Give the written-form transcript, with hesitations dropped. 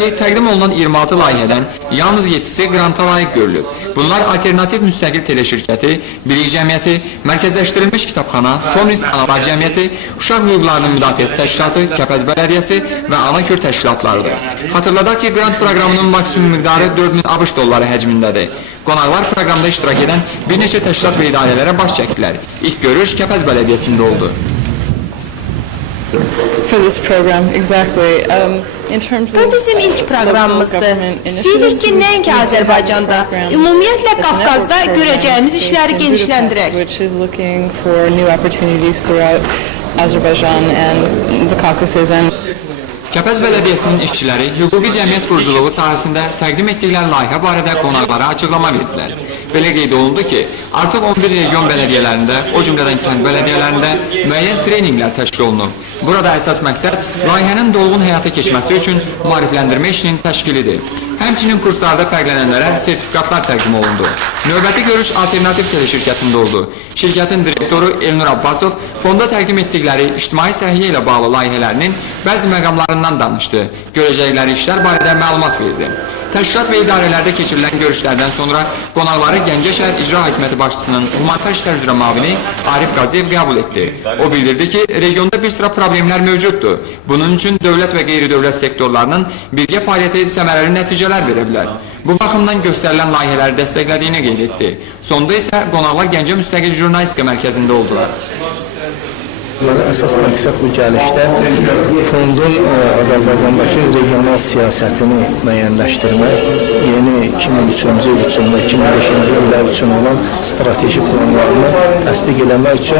ki, təqdim olunan 26 layihədən yalnız 7-si qranta layiq görülüb. Bunlar alternativ müstəqil teleşirkəti, Bilik Cəmiyyəti, Mərkəzləşdirilmiş Kitabxana, Tomris Analar Cəmiyyəti, Uşaq Hüquqlarının Müdafiəsi Təşkilatı, Kəpəz Bələdiyyəsi və Anakür təşkilatlarıdır. Xatırladaq ki, qrant proqramının maksimum miqdarı 4000 ABŞ dolları həcmindədir. Qonaqlar proqramda iştirak edən bir neçə təşkilat və idarələrə baş çəkdilər. İlk görüş Kəpəz Bələdiyyəsində oldu. Bu bizim ilk proqramımızdır. İstəyirik ki, nəinki Azərbaycanda, ümumiyyətlə Qafqazda görəcəyimiz işləri genişləndirək. Kəpəz Bələdiyyəsinin işçiləri hüquqi cəmiyyət quruculuğu sahəsində təqdim etdikləri layihə barədə qonaqlara açıqlama verdilər. Belə qeyd olundu ki, artıq 11 region bələdiyyələrində, o cümlədən kənd bələdiyyələrində müəyyən treninqlər təşkil olunub. Burada əsas məqsəd layihənin dolğun həyata keçməsi üçün maarifləndirmə işinin təşkilidir. Həmçinin kurslarda fərqlənənlərə sertifikatlar təqdim olundu. Növbəti görüş alternativ teleşirkətində oldu. Şirkətin direktoru Elnur Abbasov fonda təqdim etdikləri ictimai səhiyyə ilə bağlı layihələrinin bəzi məqamlarından danışdı. Görəcəkləri işlər barədə məlumat verdi. Təşkilat və idarələrdə keçirilən görüşlərdən sonra qonaqları Gəncə şəhər İcra Hakimiyyəti başçısının humanitar işlər üzrə müavini Arif Qaziyev qəbul etdi. O bildirdi ki, regionda bir sıra problemlər mövcuddur. Bunun üçün dövlət və qeyri-dövlət sektorlarının birgə fəaliyyəti səmərəli nəticələr verə bilər. Bu baxımdan göstərilən layihələri dəstəklədiyini qeyd etdi. Sonda isə qonaqlar Gəncə Müstəqil Jurnalistika Mərkəzində oldular. Əsas məqsəd bu gəlişdə fondun Azərbaycandakı regional siyasətini müəyyənləşdirmək, yeni 2003-cü il üçün və 2005-ci illər üçün olan strateji planlarını təsdiq eləmək üçün